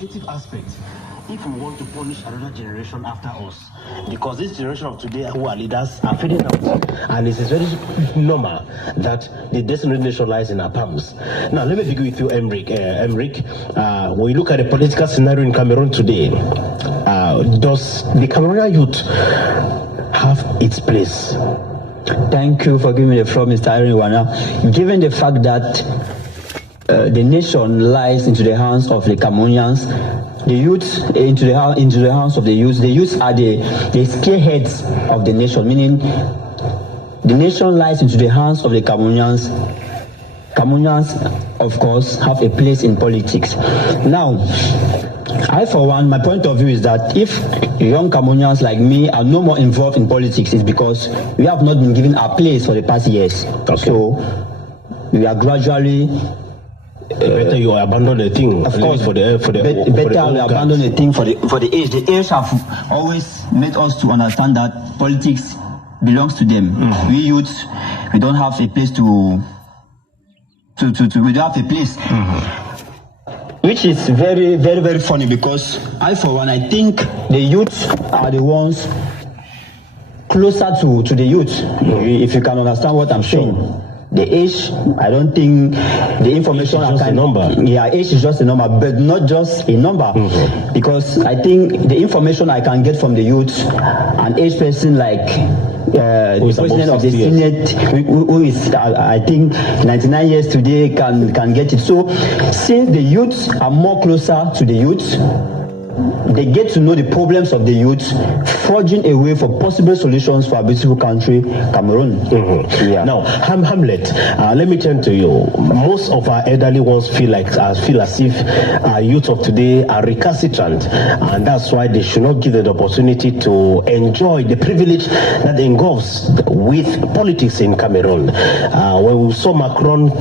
negative aspect if we want to punish another generation after us, because this generation of today who are leaders are fading out, and it is very normal that the destiny of the nation lies in our palms. Now, let me begin with you, Emric. When you look at the political scenario in Cameroon today, does the Cameroonian youth have its place? Thank you for giving me the floor, Mr. Irinwana. Given the fact that the nation lies into the hands of the Cameroonians, the youth into the hands of the youth. The youth are the spearheads of the nation, meaning the nation lies into the hands of the Cameroonians. Cameroonians, of course, have a place in politics. Now, I, for one, my point of view is that if young Cameroonians like me are no more involved in politics, it's because we have not been given our place for the past years. Okay. So we are gradually. Better you abandon the thing. Of course, better we abandon the thing for the age. The age have always made us to understand that politics belongs to them. Mm-hmm. We youths, we don't have a place to we don't have a place. Mm-hmm. Which is very, very, very funny, because I, for one, I think the youths are the ones closer to the youth. Mm-hmm. If you can understand what I'm saying. The age, I don't think the information age is just a number. Yeah, age is just a number, but not just a number. Mm-hmm. Because I think the information I can get from the youth, an age person like the president of the Senate, who is I think 99 years today, can get it. So since the youths are more closer to the youth, they get to know the problems of the youth, forging a way for possible solutions for our beautiful country, Cameroon. Mm-hmm. Yeah. Now, Hamlet, let me turn to you. Most of our elderly ones feel as if our youth of today are recalcitrant, and that's why they should not give them the opportunity to enjoy the privilege that engulfs with politics in Cameroon. When we saw Macron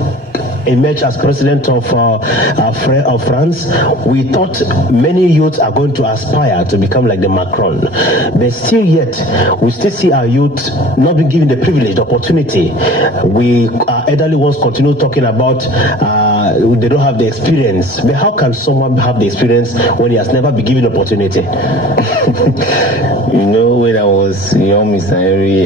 emerge as president of France, we thought many youths are going to aspire to become like the Macron, but still yet we still see our youth not being given the privilege, the opportunity. Our elderly ones continue talking about they don't have the experience. But how can someone have the experience when he has never been given opportunity? You know, when I was young, Mr. Henry,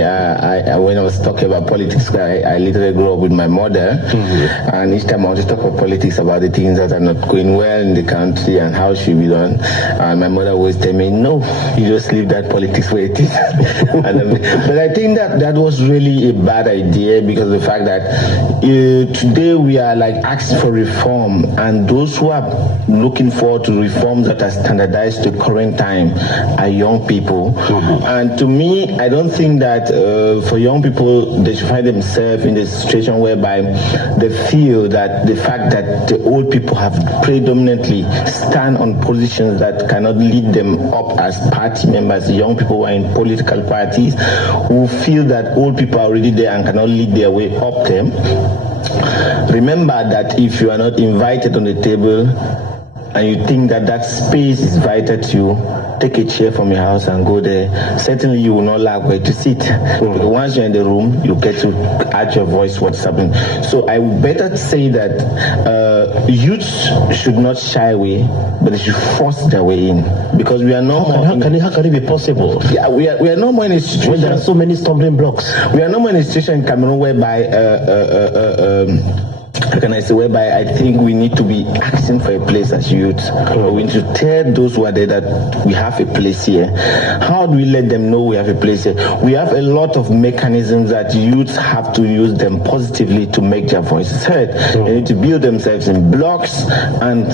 when I was talking about politics, I literally grew up with my mother. Mm-hmm. And each time I want to talk about politics, about the things that are not going well in the country and how it should be done, and my mother always tell me, no, you just leave that politics where it is. But I think that was really a bad idea, because of the fact that today we are like asking for reform, and those who are looking forward to reforms that are standardized to current time are young people. Mm-hmm. And to me, I don't think that for young people, they should find themselves in a situation whereby they feel that the fact that the old people have predominantly stand on positions that cannot lead them up as party members. Young people who are in political parties who feel that old people are already there and cannot lead their way up them. Remember that if you are not invited on the table and you think that space is invited to you, take a chair from your house and go there. Certainly you will not lack where to sit. Mm-hmm. Once you're in the room, you get to add your voice what's happening. So I would better say that youths should not shy away, but they should force their way in. Because we are no more... How can it be possible? Yeah, we are no more in a situation... When there are so many stumbling blocks. We are no more in a situation in Cameroon whereby... how can I say, whereby I think we need to be asking for a place as youth. We need to tell those who are there that we have a place here. How do we let them know we have a place here? We have a lot of mechanisms that youths have to use them positively to make their voices heard. They need to build themselves in blocks and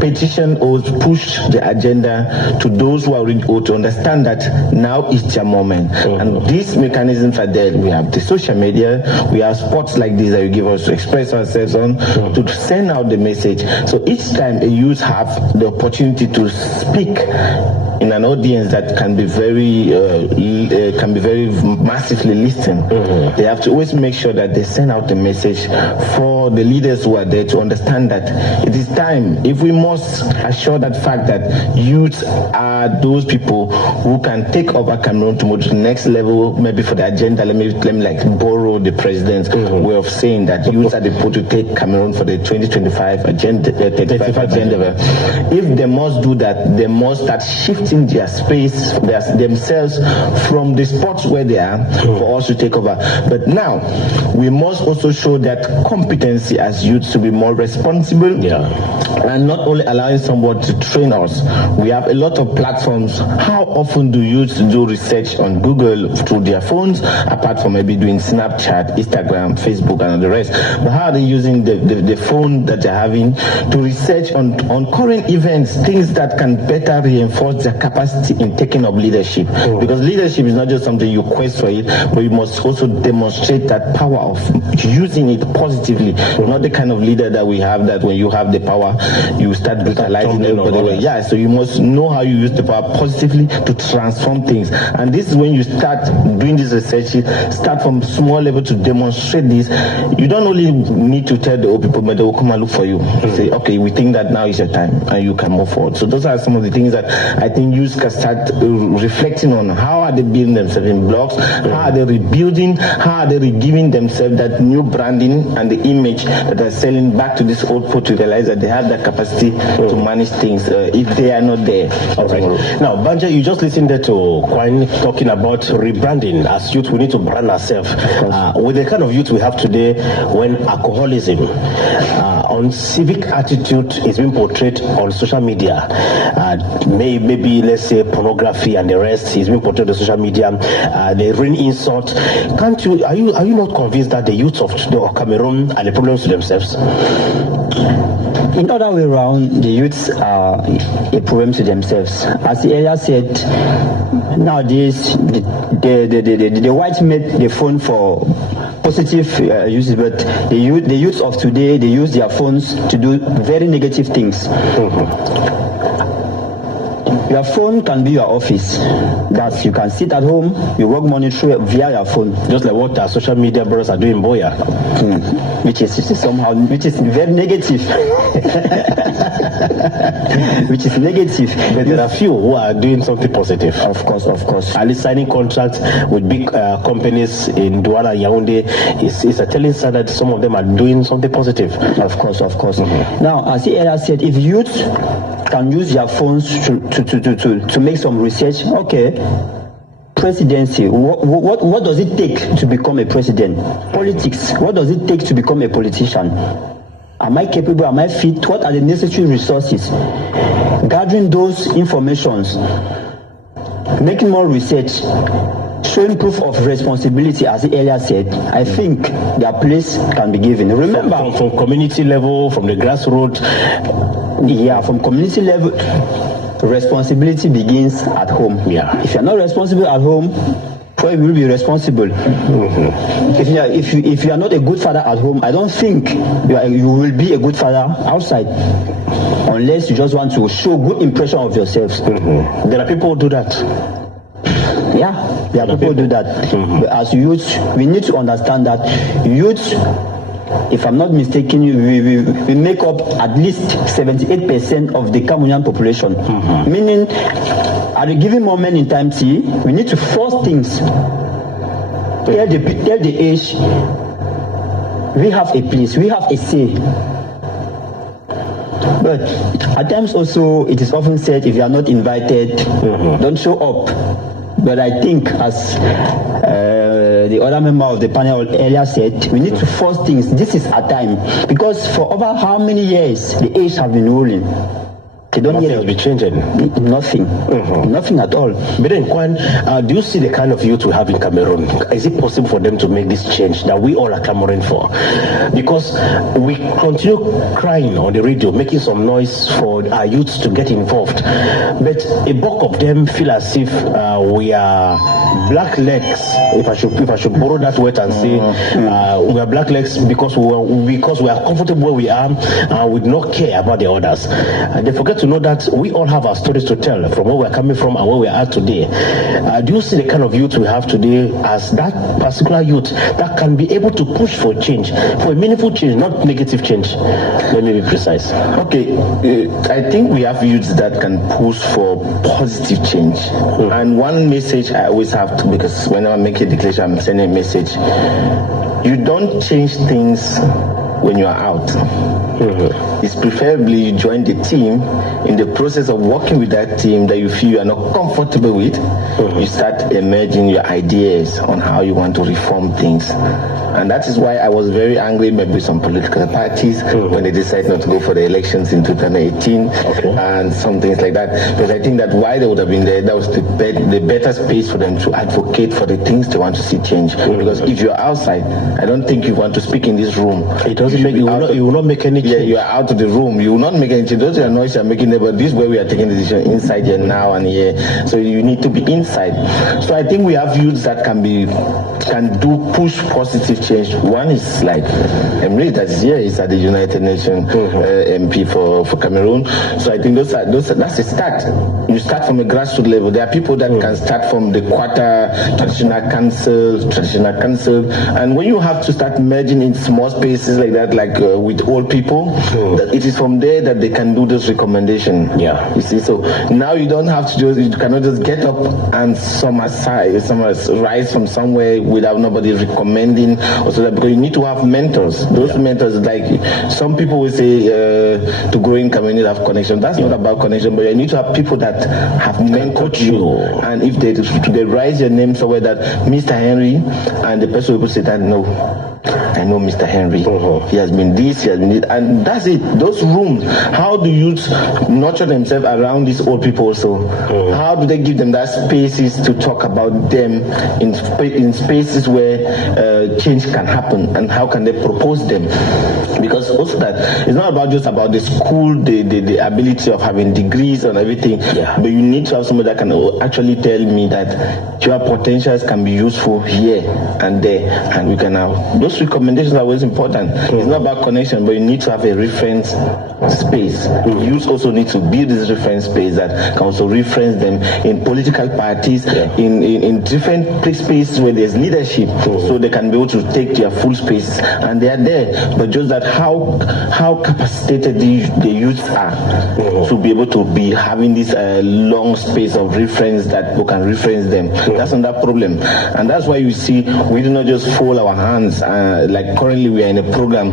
petition or push the agenda to those who are really old to understand that now is their moment. And these mechanisms are there. We have the social media, we have spots like this that you give us to express ourselves on, to send out the message. So each time a youth have the opportunity to speak in an audience that can be very massively listened, they have to always make sure that they send out the message for the leaders who are there to understand that it is time. If we must assure that fact that youths are those people who can take over Cameroon to move to the next level, maybe for the agenda, let me like borrow of the president's way of saying that youths are the people to take Cameroon for the 2025 agenda, 35 agenda. If they must do that, they must start shifting their space, themselves from the spots where they are for us to take over. But now, we must also show that competency as youths to be more responsible and not only allowing someone to train us. We have a lot of platforms. How often do youths do research on Google through their phones, apart from maybe doing Snapchat, Instagram, Facebook, and the rest? But how are they using the phone that they're having to research on current events, things that can better reinforce their capacity in taking up leadership? Because leadership is not just something you quest for it, but you must also demonstrate that power of using it positively. Not the kind of leader that we have that when you have the power, you start brutalizing everybody. Yeah, so you must know how you use the power positively to transform things. And this is when you start doing this research, start from small level to demonstrate this. You don't only need to tell the old people, but they will come and look for you. Say, okay, we think that now is your time, and you can move forward. So those are some of the things that I think youth can start reflecting on. How are they building themselves in blocks? How are they rebuilding? How are they giving themselves that new branding and the image that are selling back to this old people to realize that they have that capacity to manage things if they are not there. All right. Now, Banja, you just listened there to Kwame talking about rebranding. As youth, we need to brand ourselves. With the kind of youth we have today, when alcoholism, civic attitude is being portrayed on social media, maybe let's say pornography and the rest is being portrayed on social media, the rain insult. Are you not convinced that the youth of Cameroon are the problems to themselves? In other way around, the youths are a problem to themselves. As the earlier said, nowadays the whites made the phone for positive uses, but the youths of today, they use their phones to do very negative things. Your phone can be your office. That you can sit at home, you work money through via your phone. Just like what our social media brothers are doing, Boya. Which is very negative. Which is negative. But there are few who are doing something positive. Of course. At least signing contracts with big companies in Douala and Yaoundé is a telling sign that some of them are doing something positive. Of course. Now, as the earlier said, if youth can use their phones to make some research, okay. Presidency, what does it take to become a president? Politics, what does it take to become a politician? Am I capable? Am I fit? What are the necessary resources? Gathering those informations, making more research, showing proof of responsibility, as he earlier said, I think their place can be given. Remember, from community level, from the grassroots. Yeah, from community level, responsibility begins at home. Yeah. If you're not responsible at home, probably will be responsible. If you are not a good father at home, I don't think you will be a good father outside, unless you just want to show good impression of yourself. There are people who do that. Yeah, there are people who do that. But as youth, we need to understand that youth, if I'm not mistaken, we make up at least 78% of the Cameroonian population. Meaning, at a given moment in time, we need to force things. Tell the age, we have a place, we have a say. But at times also, it is often said, if you are not invited, don't show up. But I think, as the other member of the panel earlier said, we need to force things. This is our time. Because for over how many years the age have been ruling? They don't Nothing has been changing. Nothing. Nothing at all. But then, Kwan, do you see the kind of youth we have in Cameroon? Is it possible for them to make this change that we all are clamoring for? Because we continue crying on the radio, making some noise for our youths to get involved. But a bulk of them feel as if we are black legs, if I should borrow that word and say we are black legs because we are comfortable where we are and we do not care about the others. And they forget to know that we all have our stories to tell from where we are coming from and where we are at today. Do you see the kind of youth we have today as that particular youth that can be able to push for change, for a meaningful change, not negative change? Let me be precise. Okay, I think we have youths that can push for positive change. And one message I always have to, because whenever I make a declaration, I'm sending a message. you don't change things when you are out. It's preferably you join the team. In the process of working with that team that you feel you are not comfortable with, you start emerging your ideas on how you want to reform things. And that is why I was very angry maybe some political parties when they decided not to go for the elections in 2018 and some things like that. Because I think that why they would have been there, that was the better space for them to advocate for the things they want to see change. Because if you're outside, I don't think you want to speak in this room. It doesn't make you will not make any change. Yeah, you are out of the room. You will not make any change. Those are noise you are making there, but this is where we are taking the decision inside here now and here. So you need to be inside. So I think we have youths that can push positive change. One is like Emre, that is here, is at the United Nations MP for Cameroon. So I think that's a start. You start from a grassroots level. There are people that can start from the quarter, traditional council, and when you have to start merging in small spaces like that, like with old people, it is from there that they can do this recommendation. Yeah, you see. So now you don't have to you cannot just get up and rise from somewhere without nobody recommending or so that, because you need to have mentors. Those mentors, like some people will say to grow in Cameroon you have connection. That's not about connection, but you need to have people that have mentored you. And if they write your name somewhere that Mr. Henry, and the person will say that no, I know Mr. Henry. He has been this, he has been it, and that's it. Those rooms, how do youth nurture themselves around these old people also? How do they give them that spaces to talk about them in spaces where change can happen, and how can they propose them? Because also that it's not about just about the school, the ability of having degrees and everything, but you need to have somebody that can actually tell me that your potentials can be useful here and there, and we can have those recommendations are always important. It's not about connection, but you need to have a reference space. Youth also need to build this reference space that can also reference them in political parties, in different spaces where there's leadership, so they can be able to take their full spaces, and they are there. But just that how capacitated the youths are to be able to be having this long space of reference that people can reference them. That's not that problem, and that's why you see we do not just fold our hands. Like currently we are in a program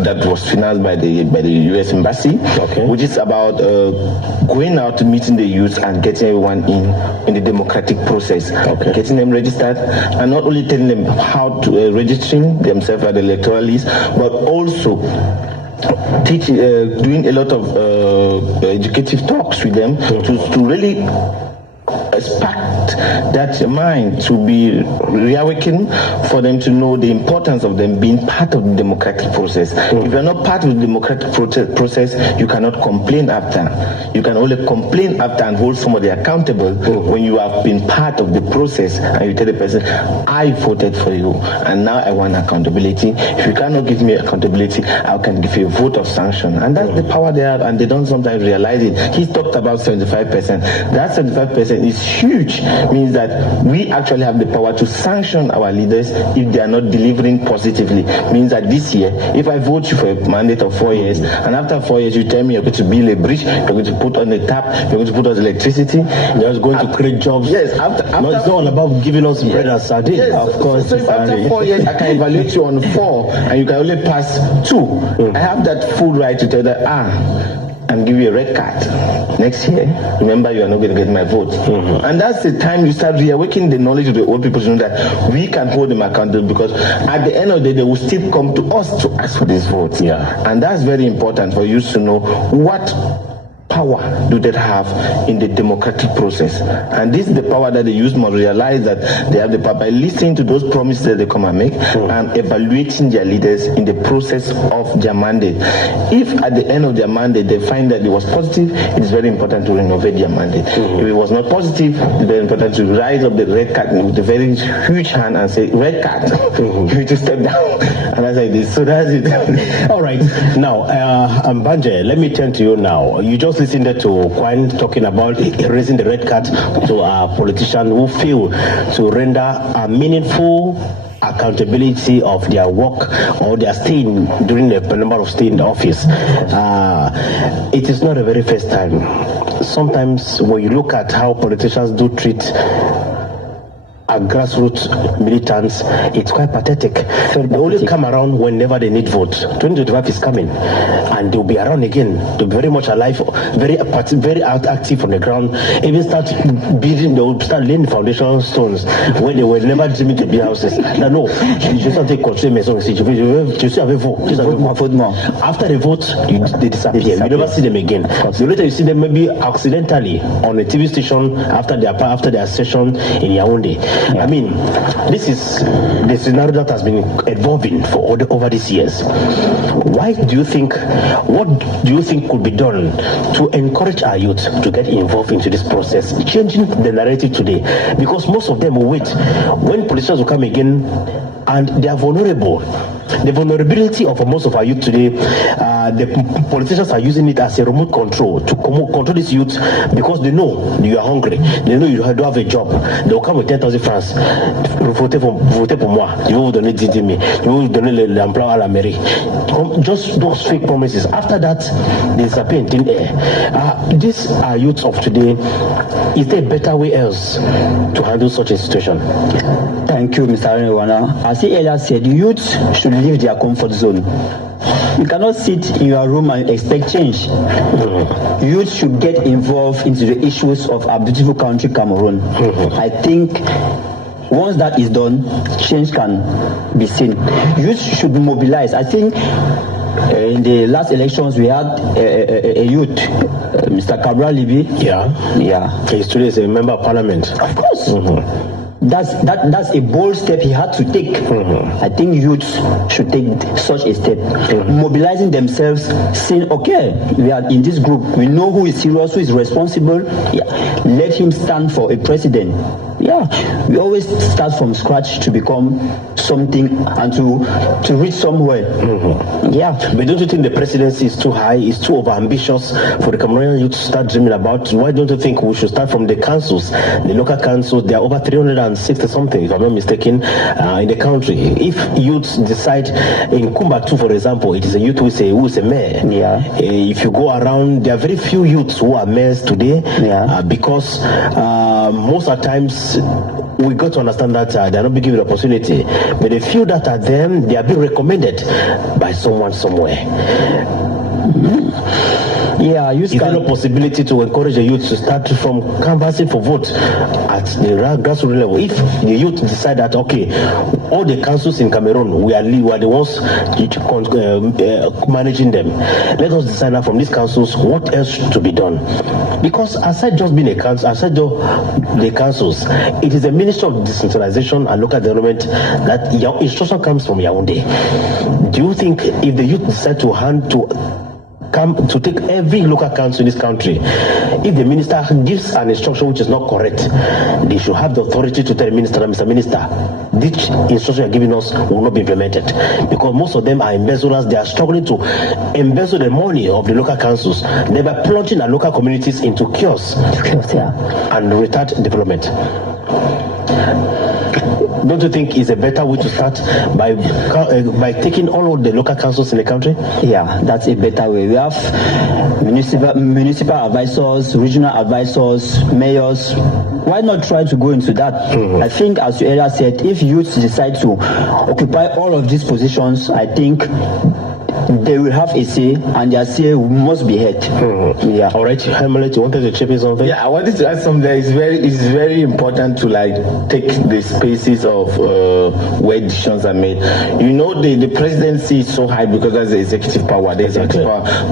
that was financed by the U.S. Embassy, which is about going out, meeting the youth and getting everyone in the democratic process, getting them registered, and not only telling them how to registering themselves at the electoral list, but also doing a lot of educative talks with them to really expect that mind to be reawakened, for them to know the importance of them being part of the democratic process. If you're not part of the democratic process, you cannot complain after. You can only complain after and hold somebody accountable when you have been part of the process and you tell the person, I voted for you and now I want accountability. If you cannot give me accountability, I can give you a vote of sanction. And that's the power they have, and they don't sometimes realize it. He talked about 75%. That 75% is huge. Means that we actually have the power to sanction our leaders if they are not delivering positively. Means that this year, if I vote you for a mandate of 4 years, and after 4 years you tell me you're going to build a bridge, you're going to put on a tap, you're going to put on electricity, you're going to create jobs. Yes, no, it's not all about giving us bread and sardines. Yes, of course. So if after 4 years I can evaluate you on 4 and you can only pass 2, I have that full right to tell that and give you a red card. Next year, remember, you are not going to get my vote. And that's the time you start reawakening the knowledge of the old people to know that we can hold them accountable, because at the end of the day, they will still come to us to ask for this vote. And that's very important for you to know what power do they have in the democratic process. And this is the power that the youth must realize that they have the power by listening to those promises that they come and make and evaluating their leaders in the process of their mandate. If at the end of their mandate they find that it was positive, it is very important to renovate their mandate. If it was not positive, it's very important to rise up the red card with a very huge hand and say, red card, you need to step down. And I say this. So that's it. All right. Now, Mbanje, let me turn to you now. You just listened to Kwan talking about raising the red card to a politician who fail to render a meaningful accountability of their work or their staying during the number of stay in the office. It is not the very first time. Sometimes when you look at how politicians do treat grassroots militants, it's quite pathetic. They only come around whenever they need vote. 2025 is coming, and they'll be around again. They'll be very much alive, very active on the ground. Even start building, they will start laying the foundation stones where they were never dreaming to build houses. No, je suis construire maison ici. Je suis avec vous. After the vote, they disappear. You never see them again. So later you see them maybe accidentally on a TV station after their session in Yaoundé. I mean, this is the scenario that has been evolving for over these years. What do you think could be done to encourage our youth to get involved into this process, changing the narrative today? Because most of them will wait when politicians will come again, and they are vulnerable. The vulnerability of most of our youth today, the politicians are using it as a remote control to control this youth, because they know you are hungry, they know you don't have a job. They will come with 10,000 francs. Votez pour moi. Je vais vous donner 10 000. Je vais vous donner l'emploi à la mairie. Just those fake promises. After that, they disappear in thin air. These are youths of today. Is there a better way else to handle such a situation? Thank you, Mr. Arewana. As he earlier said, youths should leave their comfort zone. You cannot sit in your room and expect change. Youth should get involved into the issues of our beautiful country, Cameroon. I think once that is done, change can be seen. Youth should mobilize. I think in the last elections we had a youth, Mr. Cabral Libi. Yeah. He's today a member of parliament. Of course. That's a bold step he had to take. I think youths should take such a step, mobilizing themselves, saying, okay, we are in this group, we know who is serious, who is responsible. Let him stand for a president. We always start from scratch to become something and to reach somewhere. But don't you think the presidency is too high, is too overambitious for the Cameroonian youth to start dreaming about? Why don't you think we should start from the councils, the local councils? There are over 360 something, if I'm not mistaken, in the country. If youths decide in Kumbatu, for example, it is a youth who is a mayor. If you go around, there are very few youths who are mayors today, because most of the times we got to understand that they are not being given the opportunity. But the few that are there, they are being recommended by someone somewhere. Is there no possibility to encourage the youth to start from canvassing for vote at the grassroots level? If the youth decide that, okay, all the councils in Cameroon, we are the ones managing them, let us decide now from these councils what else to be done. Because aside just being a council, aside the councils, it is the Ministry of Decentralization and Local Development that your instruction comes from Yaoundé. Do you think if the youth decide come to take every local council in this country, if the minister gives an instruction which is not correct, they should have the authority to tell the minister, Mr. Minister, this instruction you are giving us will not be implemented? Because most of them are embezzlers. They are struggling to embezzle the money of the local councils, thereby plunging our local communities into chaos and retard development. Don't you think it's a better way to start by taking all of the local councils in the country? That's a better way. We have municipal advisors, regional advisors, mayors. Why not try to go into that? I think, as you earlier said, if youths decide to occupy all of these positions, I think they will have a say, and their say must be heard. All right, Hamlet, you wanted to chip in something? I wanted to add something. It's very important to take the spaces of where decisions are made. You know, the presidency is so high because that's the executive power.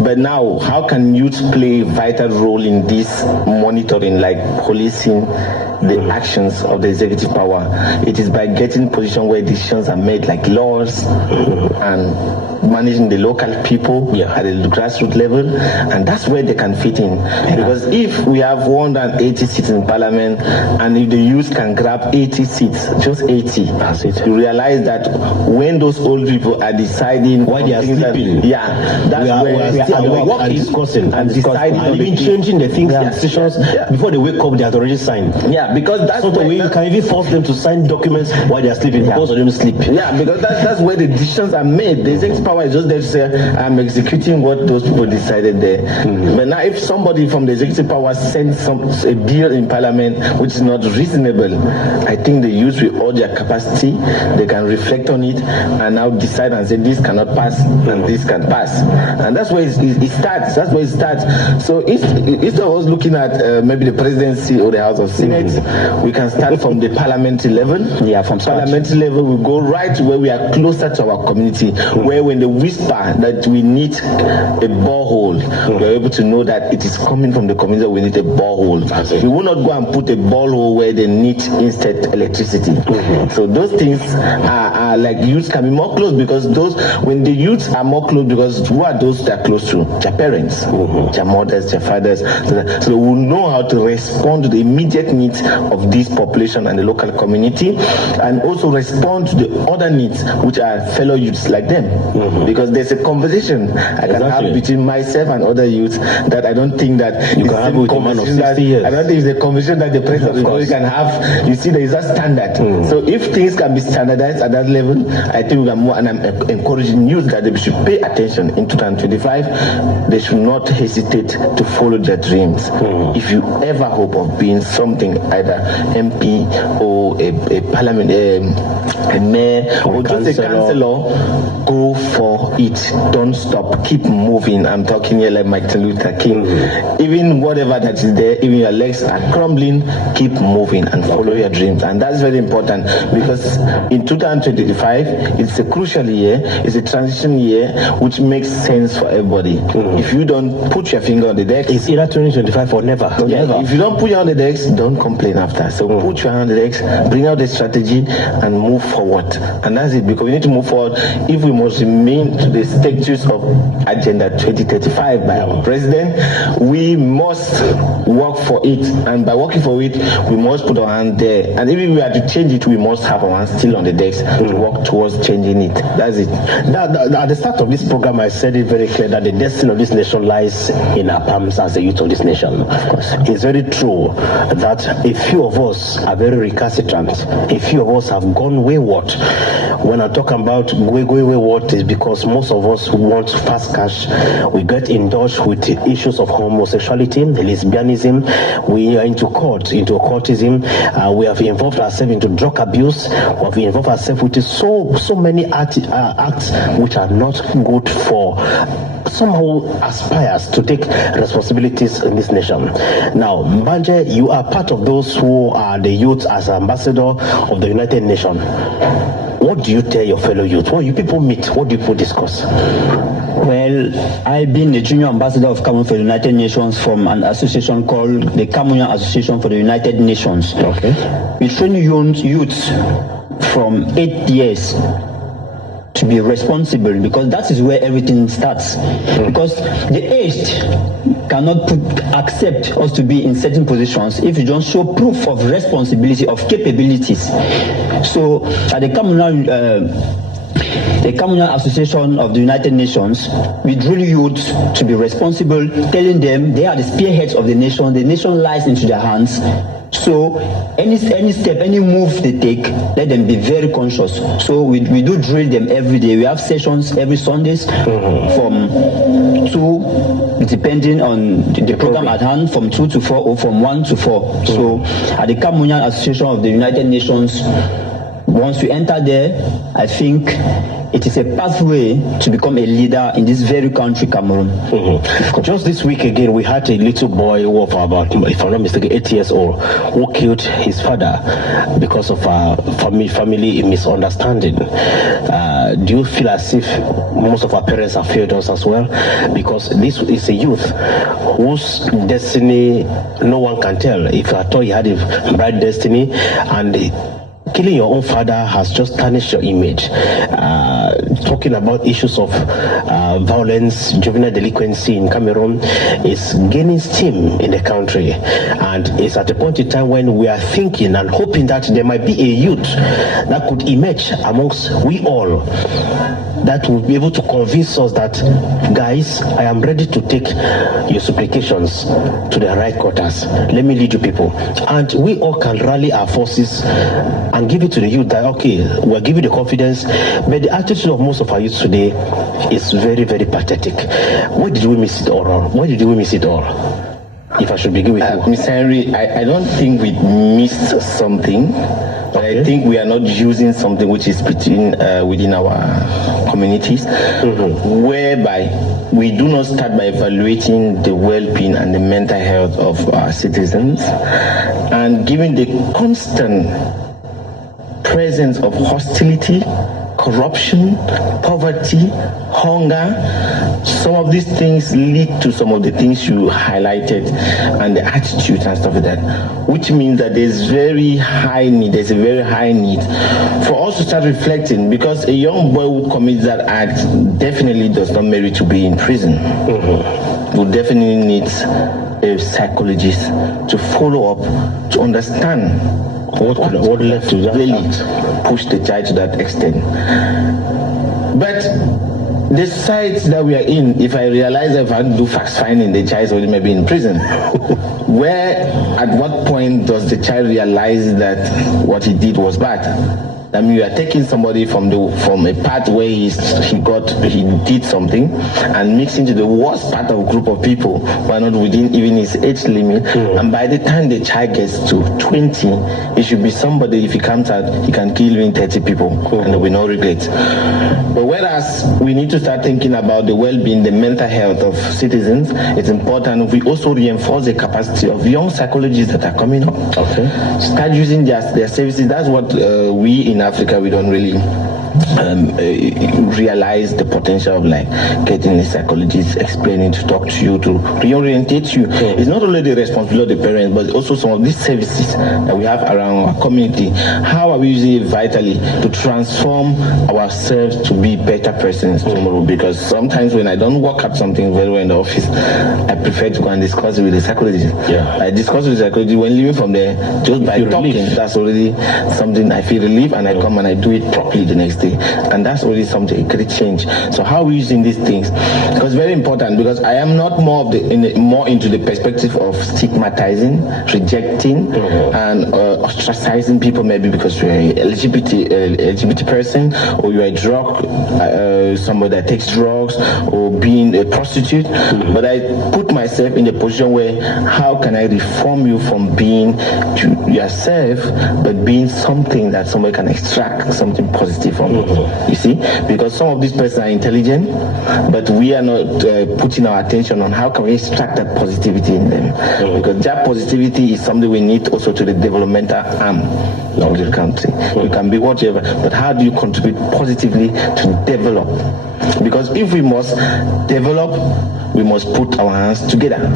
But now, how can youth play a vital role in this monitoring, like policing the actions of the executive power? It is by getting position where decisions are made, like laws, and managing the local people at the grassroots level, and that's where they can fit in. Because if we have 180 seats in parliament, and if the youth can grab 80 seats, just 80, that's it. You realize that when those old people are deciding why they are sleeping, that's where we are working, discussing and deciding, and even changing the things, their decisions before they wake up. They have already signed. Because that's the way you can even force them to sign documents while they are sleeping because of them sleep. Because that's where the decisions are made. The executive power is just there there to say, I'm executing what those people decided there. But now if somebody from the executive power sends a bill in parliament which is not reasonable, I think the youth with all their capacity, they can reflect on it and now decide and say this cannot pass and this can pass. And that's where it starts. That's where it starts. So instead of us looking at maybe the presidency or the House of Senate, we can start from the parliamentary level. Yeah, from parliamentary level, we go right to where we are closer to our community, where when they whisper that we need a borehole, we're able to know that it is coming from the community that we need a borehole. We will not go and put a borehole where they need instead electricity. So those things are like youths can be more close, because when the youths are more close, because who are those that are close to? Their parents, their mothers, their fathers. So they will know how to respond to the immediate needs of this population and the local community, and also respond to the other needs which are fellow youths like them. Because there's a conversation I can have between myself and other youths that I don't think that you can have with a man of 60 years. I don't think it's a conversation that the president can have. You see, there is a standard. So if things can be standardized at that level, I think we can more, and I'm encouraging youth that they should pay attention in 2025. They should not hesitate to follow their dreams. If you ever hope of being something, either MP or a parliament, a mayor, or just a councillor, go for it. Don't stop. Keep moving. I'm talking here like Martin Luther King. Even whatever that is there, even your legs are crumbling, keep moving and follow your dreams. And that's very important, because in 2025, it's a crucial year. It's a transition year which makes sense for everybody. If you don't put your finger on the deck, it's either 2025 or never. If you don't put your on the decks, don't complain after. So put your hand on the decks, bring out the strategy, and move forward. And that's it, because we need to move forward if we must remain to the status of Agenda 2035 by our president. We must work for it, and by working for it, we must put our hand there. And if we are to change it, we must have our hands still on the decks to work towards changing it. That's it. At the start of this program, I said it very clear that the destiny of this nation lies in our palms as the youth of this nation. Of course, it's very true that a few of us are very recalcitrant. A few of us have gone wayward. When I'm talking about going wayward, is because most of us want fast cash. We get indulged with issues of homosexuality, lesbianism. We are into occultism. We have involved ourselves into drug abuse. We have involved ourselves with so many acts which are not good for somehow aspires to take responsibilities in this nation. Now, Mbanje, you are part of those who are the youth as ambassador of the United Nations. What do you tell your fellow youth? What do you people meet? What do you people discuss? Well, I've been the junior ambassador of Cameroon for the United Nations from an association called the Cameroonian Association for the United Nations. Okay. We train youths from 8 years to be responsible, because that is where everything starts. Because the aged cannot accept us to be in certain positions if you don't show proof of responsibility, of capabilities. So at the Cameroonian Association of the United Nations, we drill youth to be responsible, telling them they are the spearheads of the nation lies into their hands. So any step, any move they take, let them be very conscious. So we do drill them every day. We have sessions every Sundays from 2, depending on the program at hand, from 2 to 4 or from 1 to 4. So at the Cameroonian Association of the United Nations, once we enter there, I think it is a pathway to become a leader in this very country, Cameroon. Just this week again, we had a little boy who was about, if I'm not mistaken, 8 years old, who killed his father because of a family misunderstanding. Do you feel as if most of our parents have failed us as well? Because this is a youth whose destiny no one can tell. If I thought he had a bright destiny, and killing your own father has just tarnished your image. Talking about issues of violence, juvenile delinquency in Cameroon is gaining steam in the country, and it's at a point in time when we are thinking and hoping that there might be a youth that could emerge amongst we all that will be able to convince us that, guys, I am ready to take your supplications to the right quarters. Let me lead you people. And we all can rally our forces and give it to the youth that, okay, we're giving the confidence, but the attitude of most of our youth today is very, very pathetic. Where did we miss it all? Why did we miss it all? If I should begin with you. Mr. Henry, I don't think we missed something, but I think we are not using something which is within our communities, whereby we do not start by evaluating the well-being and the mental health of our citizens, and given the constant presence of hostility, corruption, poverty, hunger. Some of these things lead to some of the things you highlighted and the attitudes and stuff like that, which means that there's a very high need for us to start reflecting, because a young boy who commits that act definitely does not merit to be in prison. We definitely need a psychologist to follow up, to understand what led to that really push the child to that extent. But the sites that we are in, if I realize if I do fact finding, the child already may be in prison. At what point does the child realize that what he did was bad? I mean, you are taking somebody from a part where he did something and mixing to the worst part of a group of people who are not within even his age limit. And by the time the child gets to 20, it should be somebody, if he comes out, he can kill even 30 people and there will be no regret. But whereas we need to start thinking about the well-being, the mental health of citizens, it's important we also reinforce the capacity of young psychologists that are coming up. Start using their services. That's what we in Africa, we don't really realize the potential of like getting a psychologist explaining, to talk to you, to reorientate you. It's not only the responsibility of the parents, but also some of these services that we have around our community. How are we using it vitally to transform ourselves to be better persons tomorrow? Because sometimes when I don't work at something very well in the office, I prefer to go and discuss it with the psychologist. I discuss with the psychologist when leaving from there, just by talking. That's already something I feel relief, and I come and I do it properly the next day. And that's already something, a great change. So how are we using these things? Because very important, because I am not more into the perspective of stigmatizing, rejecting, and ostracizing people, maybe because you're an LGBT person, or you're a drug, somebody that takes drugs, or being a prostitute. But I put myself in the position where, how can I reform you from being to yourself, but being something that somebody can extract something positive from? You see, because some of these persons are intelligent, but we are not putting our attention on how can we extract that positivity in them. Because that positivity is something we need also to the developmental arm of the country. You can be whatever, but how do you contribute positively to develop? Because if we must develop, we must put our hands together.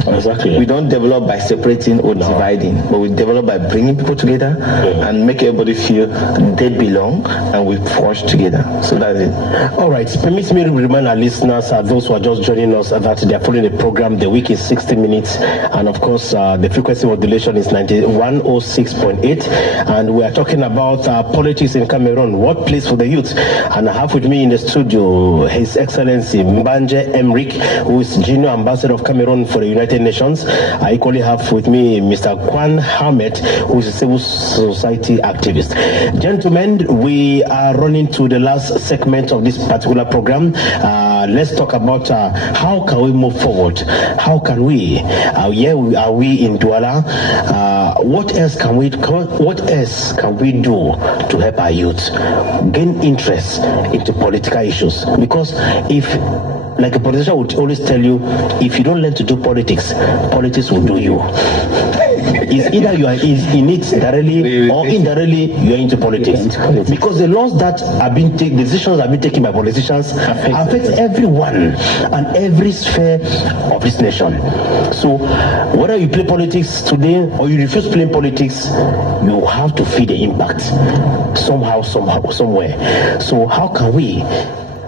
We don't develop by separating or dividing, but we develop by bringing people together and make everybody feel they belong, and we forge together. So that's it. All right. Permit me to remind our listeners, those who are just joining us, that they are following the program. The week is 60 minutes, and of course, the frequency modulation is 106.8, and we are talking about politics in Cameroon. What place for the youth? And I have with me in the studio His Excellency Mbanje Emric, who is Junior Ambassador of Cameroon for the United Nations. I equally have with me Mr. Kwan Hamet, who is a civil society activist. Gentlemen, we are running to the last segment of this particular program. Let's talk about how can we move forward? How can we? Are we in Douala? What else can we do to help our youth gain interest into political issues? Because if, like a politician would always tell you, if you don't learn to do politics, politics will do you. It's either you are in it directly or indirectly you are into politics. Because the laws that have been taken, decisions that have been taken by politicians affect everyone and every sphere of this nation. So whether you play politics today or you refuse playing politics, you have to feel the impact somehow, somewhere. So how can we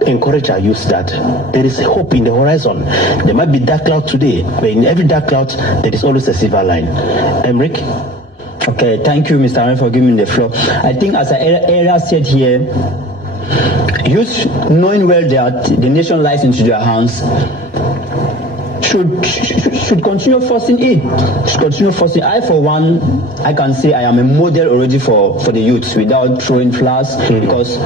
encourage our youth that there is hope in the horizon? There might be dark cloud today, but in every dark cloud there is always a silver line. Emric? Okay, thank you, Mr. Aaron, for giving me the floor. I think, as I earlier said here, youth, knowing well that the nation lies into their hands, should continue forcing it. Should continue forcing. I, for one, I can say I am a model already for the youth without throwing flags, because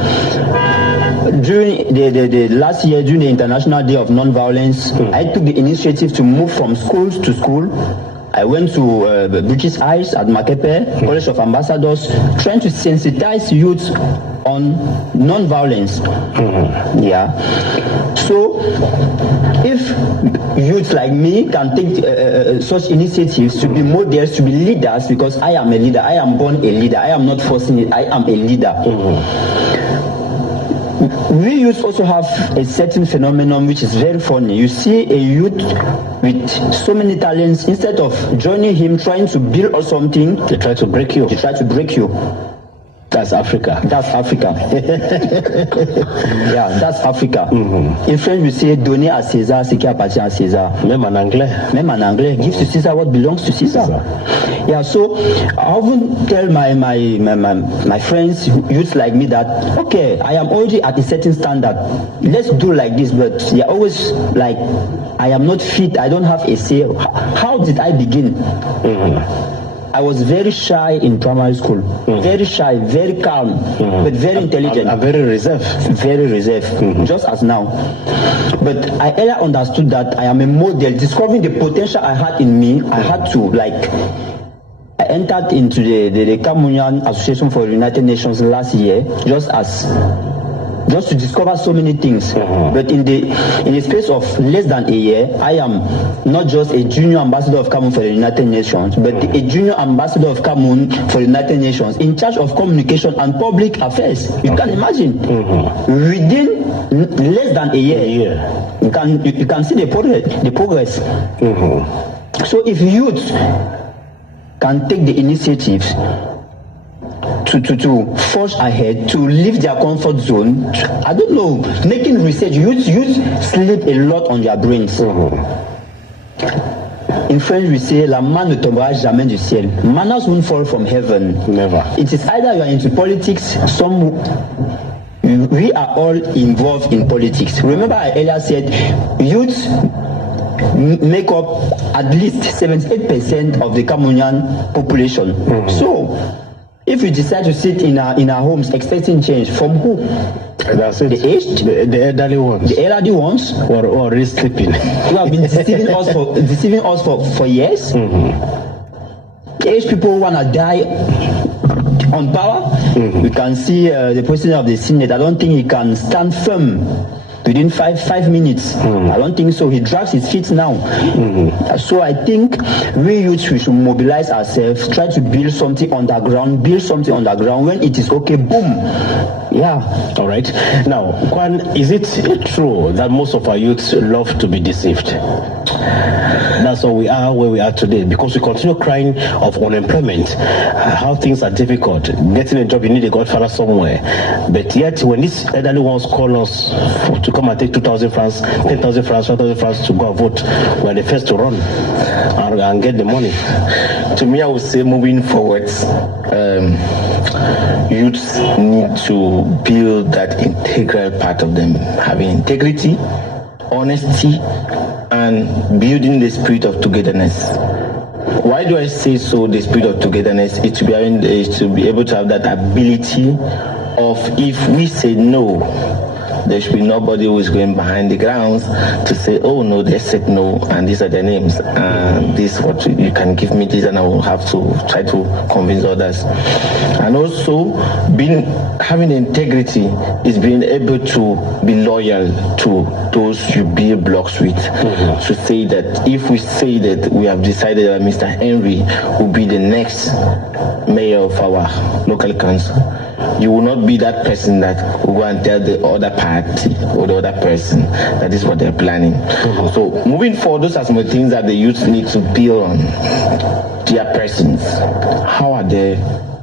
during the last year, during the International Day of Non-Violence, I took the initiative to move from schools to school. I went to British Isles at Makepe, College of Ambassadors, trying to sensitize youth on non-violence. Yeah. So, if youth like me can take such initiatives to be models, to be leaders, because I am a leader, I am born a leader, I am not forcing it, I am a leader. We youth also have a certain phenomenon which is very funny. You see a youth with so many talents, instead of joining him, trying to build something, They try to break you. they try to break you. That's Africa. That's Africa. Yeah, that's Africa. In French, we say donner à César ce qui appartient à César. Même en anglais. Même en anglais, give to Caesar what belongs to Caesar. Yeah, so I often tell my friends, youths like me, that okay, I am already at a certain standard. Let's do like this, but they're always like, I am not fit. I don't have a say. How did I begin? I was very shy in primary school. Very shy, very calm, but very intelligent. I'm very reserved. Very reserved, just as now. But I earlier understood that I am a model. Discovering the potential I had in me, I had to I entered into the Cameroon Association for the United Nations last year, just to discover so many things. But in the space of less than a year, I am not just a junior ambassador of Cameroon for the United Nations, but a junior ambassador of Cameroon for the United Nations, in charge of communication and public affairs. You can imagine. Within less than a year, you can see the progress. So if youth can take the initiative to forge ahead, to leave their comfort zone, I don't know, making research, youth sleep a lot on their brains. In French, we say, la main ne tombera jamais du ciel. Manners won't fall from heaven. Never. It is either you are into politics, we are all involved in politics. Remember, I earlier said, youth make up at least 78% of the Cameroonian population. So, if we decide to sit in our homes expecting change, from who? That's it. The aged? The elderly ones. The elderly ones? Or already sleeping. Who have been deceiving us for years? The aged people who want to die on power. We can see the president of the Senate. I don't think he can stand firm within five minutes. I don't think so. He drags his feet now. So I think we youths, we should mobilize ourselves, try to build something underground. When it is okay, boom. Yeah. All right. Now, Kwan, is it true that most of our youths love to be deceived? That's why we are where we are today, because we continue crying of unemployment, how things are difficult. Getting a job, you need a godfather somewhere. But yet, when these elderly ones call us to come and take 2,000 francs, 10,000 francs, 5,000 francs to go and vote, we're the first to run and get the money. To me, I would say moving forward, youths need to build that integral part of them, having integrity, honesty, and building the spirit of togetherness. Why do I say so, the spirit of togetherness? Is to be able to have that ability of, if we say no, there should be nobody who is going behind the grounds to say, oh no, they said no, and these are their names, and this what you can give me this, and I will have to try to convince others. And also, having integrity is being able to be loyal to those you build blocks with. To say that if we say that we have decided that Mr. Henry will be the next mayor of our local council, you will not be that person that will go and tell the other party or the other person that is what they're planning. So moving forward, those are some of the things that the youth need to build on. Their persons. How are they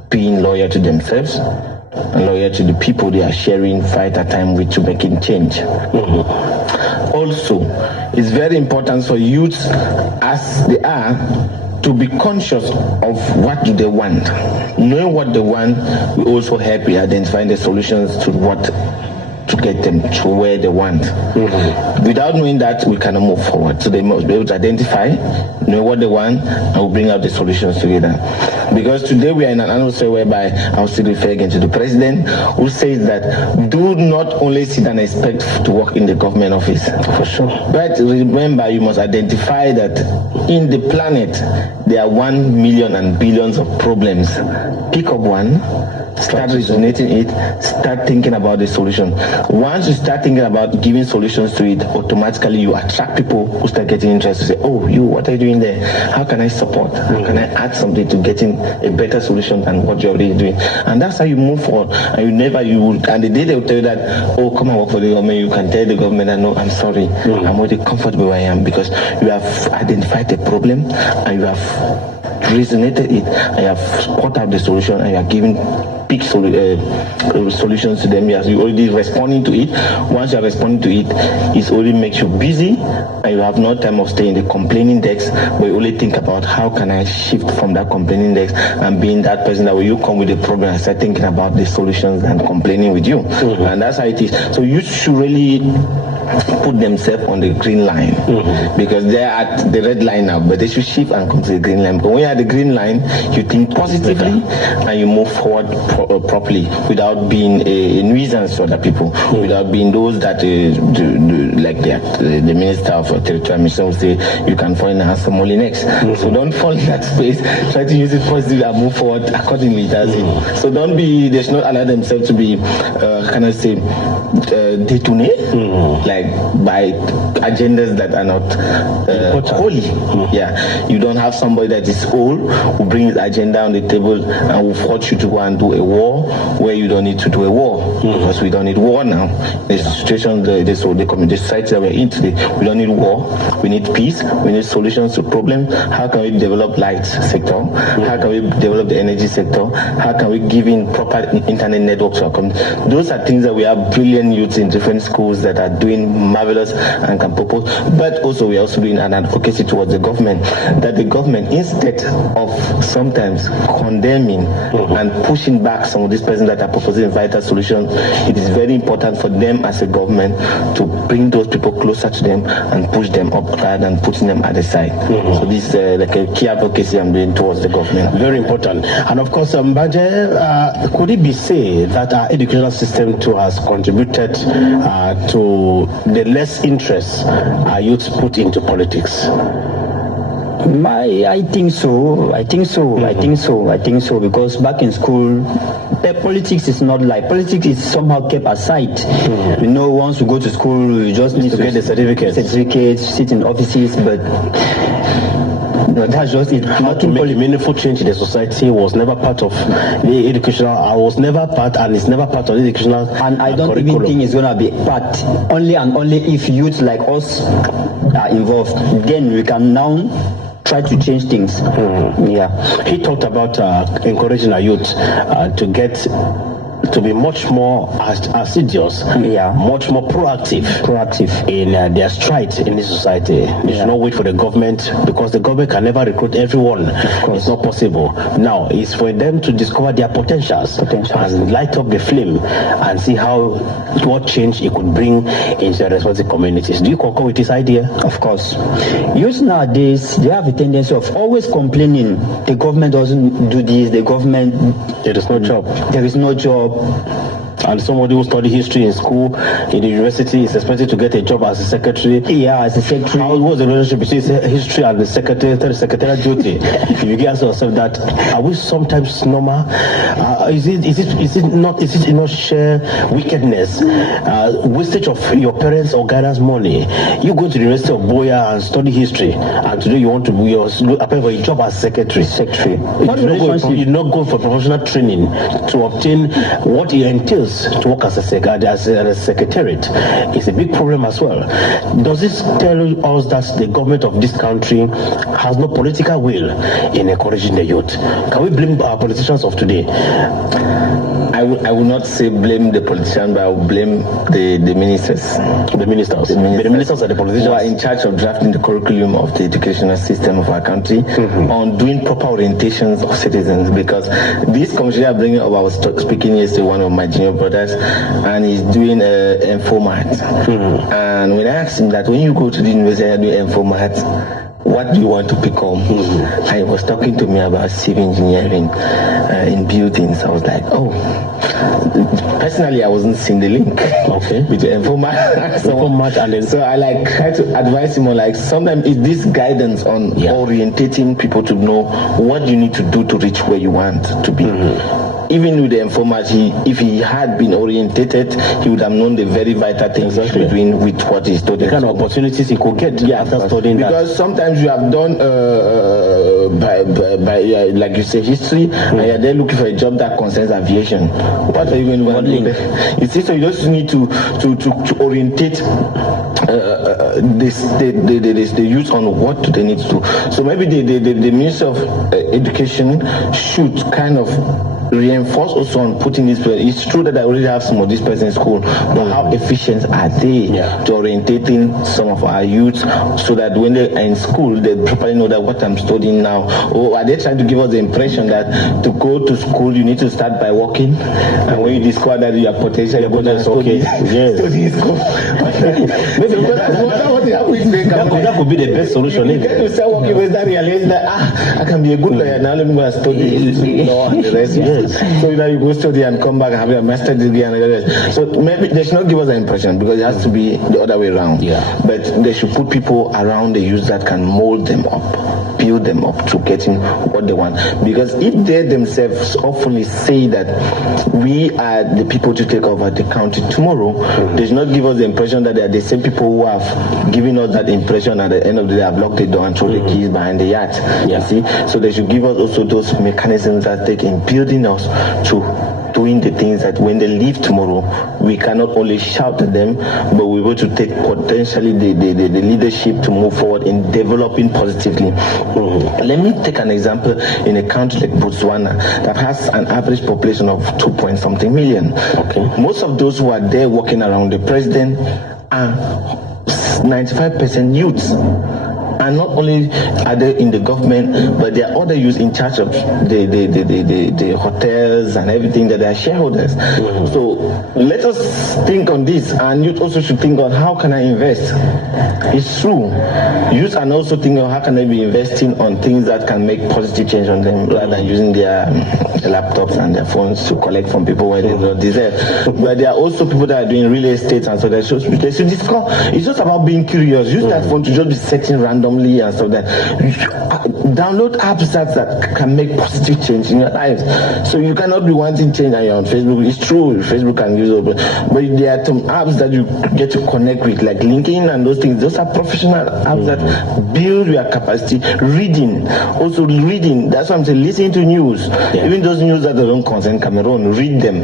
being loyal to themselves and loyal to the people they are sharing fight at time with to making change? Also, it's very important for youths, as they are, to be conscious of what do they want. Knowing what they want will also help you identifying the solutions to what to get them to where they want. Without knowing that, we cannot move forward. So they must be able to identify, know what they want, and we'll bring out the solutions together. Because today we are in an atmosphere whereby I'll still refer again to the president, who says that do not only sit and expect to work in the government office. For sure. But remember, you must identify that in the planet there are 1 million and billions of problems. Pick up one, start resonating it, start thinking about the solution. Once you start thinking about giving solutions to it, automatically you attract people who start getting interested. Say, oh, you, what are you doing there? How can I support? How can I add something to getting a better solution than what you're already doing? And that's how you move forward. And and the day they will tell you that, oh, come and work for the government, you can tell the government that, no, I'm sorry, I'm already comfortable where I am, because you have identified the problem and you have resonated it, and you have thought out the solution, and you are giving big solutions to them. Yes, you're already responding to it. Once you're responding to it, it already makes you busy, and you have no time of staying in the complaining decks, but you only think about how can I shift from that complaining decks and being that person that when you come with a problem and start thinking about the solutions and complaining with you. And that's how it is. So you should really put themselves on the green line, because they're at the red line now, but they should shift and come to the green line. But when you're at the green line, you think positively and you move forward properly without being a nuisance to other people, without being those that like the Minister of Territorial Administration will say, you can fall in and some only next. So don't fall in that space. Try to use it positively and move forward accordingly. That's it. So they should not allow themselves to be, détournés, like by agendas that are not holy. Yeah, you don't have somebody that is old who brings agenda on the table and will force you to go and do a war where you don't need to do a war, because we don't need war now. The situation, the society that we're in today, we don't need war. We need peace. We need solutions to problems. How can we develop light sector? How can we develop the energy sector? How can we give in proper internet networks? Those are things that we have brilliant youths in different schools that are doing marvelous and can propose. But also we are also doing an advocacy towards the government, that the government, instead of sometimes condemning and pushing back some of these persons that are proposing vital solutions, it is very important for them as a government to bring those people closer to them and push them up rather than putting them at the side. So this is like a key advocacy I'm doing towards the government. Very important. And of course, Baje, could it be said that our educational system too has contributed to the less interest our youth put into politics? I think so. Because back in school, politics is not like, politics is somehow kept aside. You know, once you go to school, you just need to get the certificate, sit in offices, but that's just it. How to make a meaningful change in the society was never part of the educational. I was never part, and it's never part of the educational. And I don't even think it's gonna be part. Only and only if youth like us are involved, then we can now try to change things. Yeah. He talked about encouraging our youth to be much more assiduous, much more proactive in their strides in this society. They should not wait for the government, because the government can never recruit everyone. It's not possible. Now it's for them to discover their potentials and light up the flame and see what change it could bring into the responsive communities. Do you concur with this idea? Of course. Youth nowadays, they have a tendency of always complaining. The government doesn't do this. The government, there is no job. There is no job. And somebody who studied history in school, in the university, is expected to get a job as a secretary. Yeah, as a secretary. How was the relationship between history and the secretarial duty? If you ask yourself that, are we sometimes normal? Is it not share wickedness, wastage of your parents' or guidance money? You go to the University of Boya and study history, and today you want to apply for a job as secretary. You're not going for professional training to obtain what it entails to work as a secretariat. Is a big problem as well. Does this tell us that the government of this country has no political will in encouraging the youth? Can we blame our politicians of today? I will not say blame the politicians, but I will blame the ministers. The ministers are the politicians who are in charge of drafting the curriculum of the educational system of our country, on doing proper orientations of citizens. Because this conversation I'm bringing up, I was speaking yesterday, one of my junior brothers brothers, and he's doing informat. And when I asked him that, when you go to the university and do informat, what do you want to become? And he was talking to me about civil engineering in buildings. I was like, oh. Personally, I wasn't seeing the link with the informat. So I like try to advise him on, like, sometimes it's this guidance on orientating people to know what you need to do to reach where you want to be. Even with the informat, if he had been orientated, he would have known the very vital things between with what he's studying. The kind of opportunities he could get after studying because sometimes you have done by like you say, history, and you're there looking for a job that concerns aviation. What are you going to do? You see, so you just need to orientate the youth on what they need to do. So maybe the Ministry of Education should kind of reinforce also on putting this. It's true that I already have some of these persons in school, but how efficient are they to orientating some of our youth so that when they are in school, they properly know that what I'm studying now? Or are they trying to give us the impression that to go to school you need to start by walking, and when you discover that you have potential, you're going to study in school? Maybe that could be the best solution. You get to start walking with that realization that I can be a good lawyer now. Let me go study law and the rest. So you go study and come back and have your master's degree and the rest. So maybe they should not give us an impression, because it has to be the other way around. But they should put people around the youth that can mold them up, build them up to getting what they want. Because if they themselves often say that we are the people to take over the country tomorrow, they should not give us the impression that they are the same people who have given us that impression at the end of the day have locked the door and throw the keys behind the yacht. You see? So they should give us also those mechanisms that they can building us to doing the things that when they leave tomorrow, we cannot only shout at them, but we're able to take potentially the leadership to move forward in developing positively. Let me take an example in a country like Botswana that has an average population of 2.something million. Most of those who are there walking around the president are 95% youths. And not only are they in the government, but there are other youths in charge of the hotels and everything, that they are shareholders. So let us think on this, and youth also should think on how can I invest. It's true. Youth are also thinking of how can they be investing on things that can make positive change on them, rather than using their laptops and their phones to collect from people where they don't deserve. But there are also people that are doing real estate, and so they should discover. It's just about being curious. Use that phone to just be setting randomly and so that download apps that can make positive change in your life. So you cannot be wanting change and you're on Facebook. It's true, Facebook can use it, but there are some apps that you get to connect with, like LinkedIn and those things. Those are professional apps that build your capacity. Reading, that's why I'm saying listening to news. Even those news that don't concern Cameroon, read them.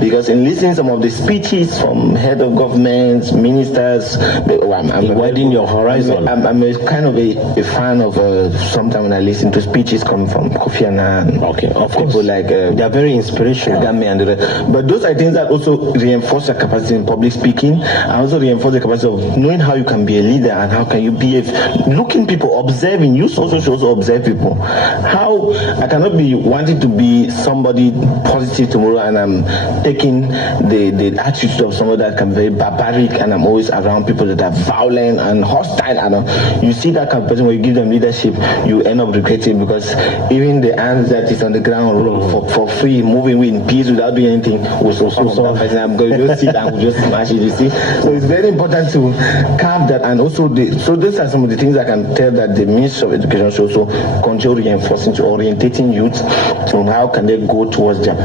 Because in listening some of the speeches from head of governments, ministers, widening your horizon. I'm a kind of a fan of sometimes when I listen to speeches coming from Kofi Annan. Of course. People like they are very inspirational. But those are things that also reinforce your capacity in public speaking, and also reinforce the capacity of knowing how you can be a leader and how can you behave. Looking people, observing. You also should also observe people. How I cannot be wanting to be somebody positive tomorrow, and I'm taking the attitude of somebody that can be very barbaric, and I'm always around people that are violent and hostile. And you see that kind of person, when you give them leadership, you end up regretting, because even the ants that is on the ground for free, moving in peace without doing anything, will so that person. I'm going to just sit and we'll just smash it. You see, so it's very important to carve that, and also so these are some of the things I can tell that the Ministry of Education should also continue reinforcing, to orientating youth on how can they go towards their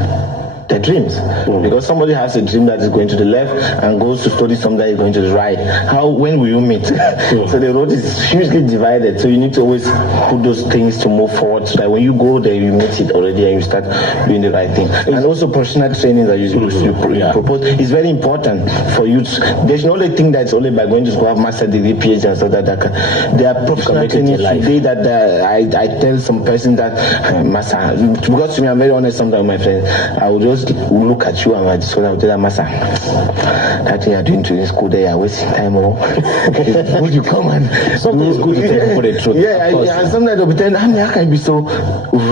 dreams. Because somebody has a dream that is going to the left and goes to study something that is going to the right. When will you meet? So the road is hugely divided. So you need to always put those things to move forward, so that when you go there, you meet it already and you start doing the right thing. And also professional training that you propose is very important for youth. There's no only thing that's only by going to school, have master degree, PhD, and so that there are professional training today that I tell some person that because to me, I'm very honest sometimes with my friends, I would just just look at you and my son and tell them, Master, that thing you're doing to the school there, you're wasting time. Would you come and something is good to tell people the truth? Yeah, and sometimes they'll be telling, how can you be so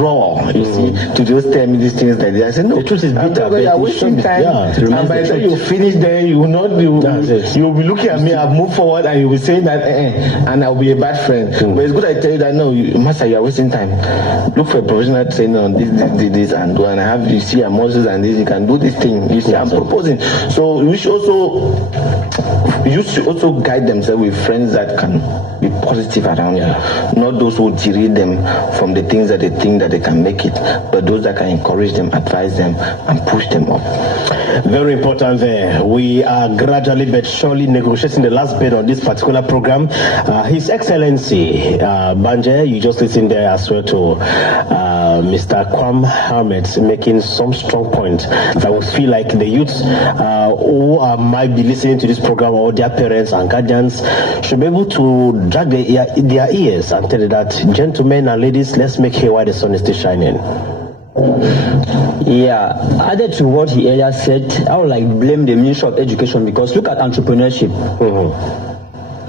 raw, you see, to just tell me these things like that? I said, no, the truth is bitter, but you're wasting time. Yeah, and by the time you finish there, you will not, you'll be looking at me, I'll move forward and you'll be saying that, and I'll be a bad friend. But it's good I tell you that, no, Master, you're wasting time. Look for a professional trainer on this and do, and I have, you see, I'm Moses and this, you can do this thing. You see, I'm proposing. So we should also guide themselves with friends that can be positive around you, not those who derail them from the things that they think that they can make it, but those that can encourage them, advise them, and push them up. Very important there. We are gradually but surely negotiating the last bit on this particular program. His Excellency Banje, you just listened there as well to Mr. Kwam Ahmed making some strong point that would feel like the youths who might be listening to this program, or their parents and guardians, should be able to drag their ears and tell you that, gentlemen and ladies, let's make hay while the sun is still shining. Yeah, added to what he earlier said, I would like blame the Ministry of Education, because look at entrepreneurship.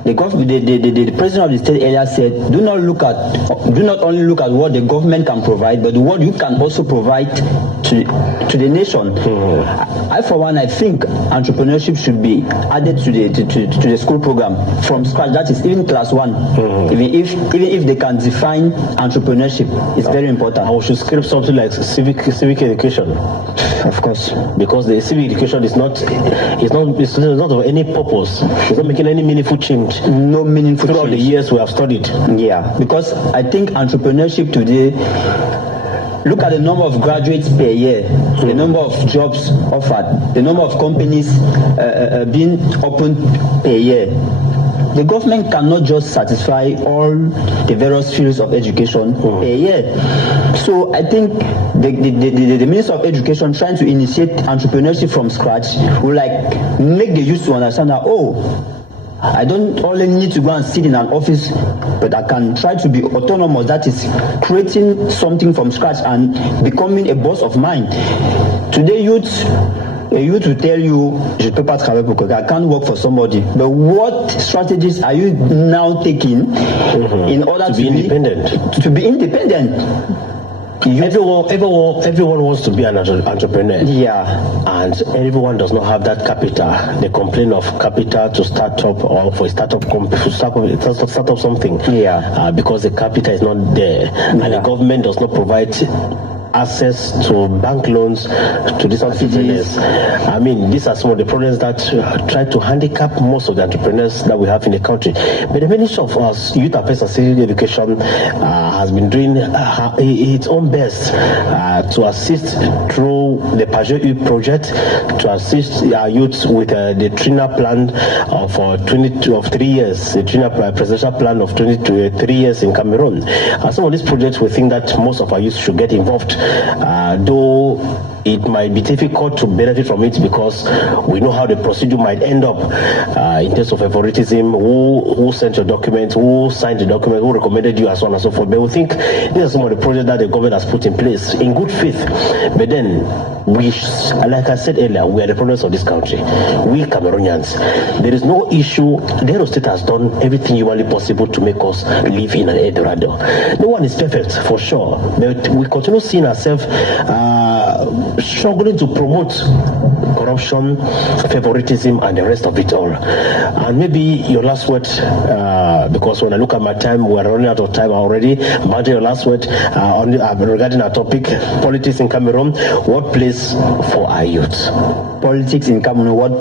The president of the state earlier said, do not only look at what the government can provide, but what you can also provide to the nation. I for one, I think entrepreneurship should be added to the school program from scratch. That is even class 1. Even if they can define entrepreneurship, it's very important. And we should script something like civic education, of course, because the civic education is not of any purpose. It's not making any meaningful change. No meaningful throughout the years we have studied. Yeah, because I think entrepreneurship today, look at the number of graduates per year, the number of jobs offered, the number of companies being opened per year. The government cannot just satisfy all the various fields of education per year. So I think the Minister of Education trying to initiate entrepreneurship from scratch will make the youth to understand that, I don't only need to go and sit in an office, but I can try to be autonomous. That is creating something from scratch and becoming a boss of mine. Today, a youth will tell you, je peux pas travailler pour quelqu'un, I can't work for somebody. But what strategies are you now taking in order to be independent? To be independent. Everyone wants to be an entrepreneur. Yeah. And everyone does not have that capital. They complain of capital to start up, or for a startup to start up something. Yeah. Because the capital is not there, and the government does not provide access to bank loans to these entrepreneurs. I mean, these are some of the problems that try to handicap most of the entrepreneurs that we have in the country. But the Ministry of Youth Affairs and Civic Education has been doing its own best to assist through the Pajot Youth project, to assist our youth with the Trina plan of 3 years, the Trina presidential plan of 3 years in Cameroon. Some of these projects, we think that most of our youth should get involved. Though it might be difficult to benefit from it, because we know how the procedure might end up in terms of favoritism, who sent your document, who signed the document, who recommended you, and so on and so forth. But we think these are some of the projects that the government has put in place in good faith. But then, like I said earlier, we are the products of this country. We Cameroonians. There is no issue. The Edo State has done everything humanly possible to make us live in an Eldorado. No one is perfect, for sure. But we continue seeing ourselves struggling to promote corruption, favoritism, and the rest of it all. And maybe your last word, because when I look at my time, we're running out of time already. Imagine your last word regarding our topic, politics in Cameroon. What place for our youth? Politics in Cameroon, what